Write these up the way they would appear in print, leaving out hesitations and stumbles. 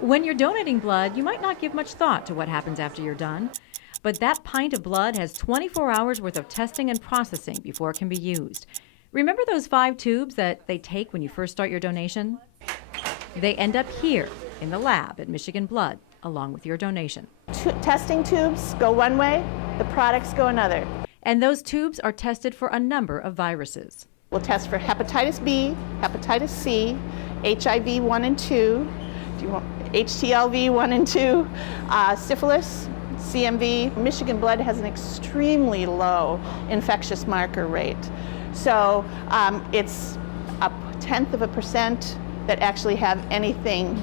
When you're donating blood, you might not give much thought to what happens after you're done. But that pint of blood has 24 hours worth of testing and processing before it can be used. Remember those 5 tubes that they take when you first start your donation? They end up here in the lab at Michigan Blood, along with your donation. Testing tubes go one way, the products go another. And those tubes are tested for a number of viruses. We'll test for hepatitis B, hepatitis C, HIV 1 and 2, HTLV 1 and 2, syphilis, CMV. Michigan Blood has an extremely low infectious marker rate. So it's 0.1% that actually have anything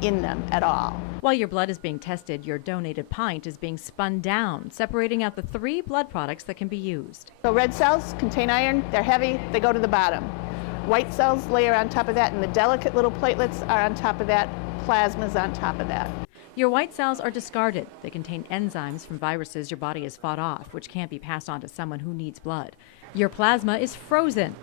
in them at all. While your blood is being tested, your donated pint is being spun down, separating out the 3 blood products that can be used. So red cells contain iron, they're heavy, they go to the bottom. White cells layer on top of that, and the delicate little platelets are on top of that, plasma's on top of that. Your white cells are discarded. They contain enzymes from viruses your body has fought off, which can't be passed on to someone who needs blood. Your plasma is frozen.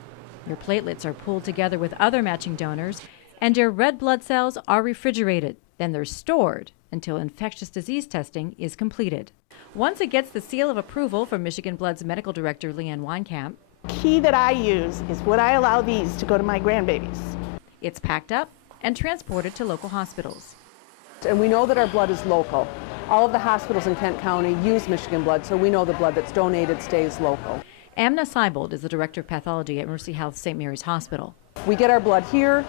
Your platelets are pooled together with other matching donors, and your red blood cells are refrigerated. Then they're stored until infectious disease testing is completed. Once it gets the seal of approval from Michigan Blood's medical director, Leanne Weinkamp, Key that I use is would I allow these to go to my grandbabies? it's packed up and transported to local hospitals. And we know that our blood is local. All of the hospitals in Kent County use Michigan Blood, so we know the blood that's donated stays local. Amna Seibold is the director of pathology at Mercy Health St. Mary's Hospital. We get our blood here,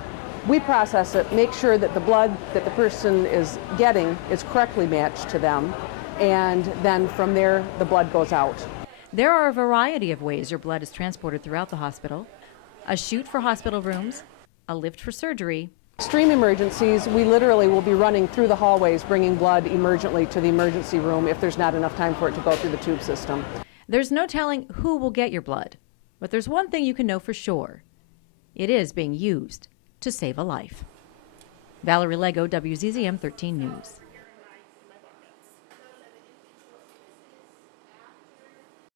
we process it, make sure that the blood that the person is getting is correctly matched to them, and then from there the blood goes out. There are a variety of ways your blood is transported throughout the hospital: a chute for hospital rooms, a lift for surgery. Extreme emergencies, we literally will be running through the hallways bringing blood emergently to the emergency room if there's not enough time for it to go through the tube system. There's no telling who will get your blood, but there's one thing you can know for sure: it is being used to save a life. Valerie Lego, WZZM 13 News.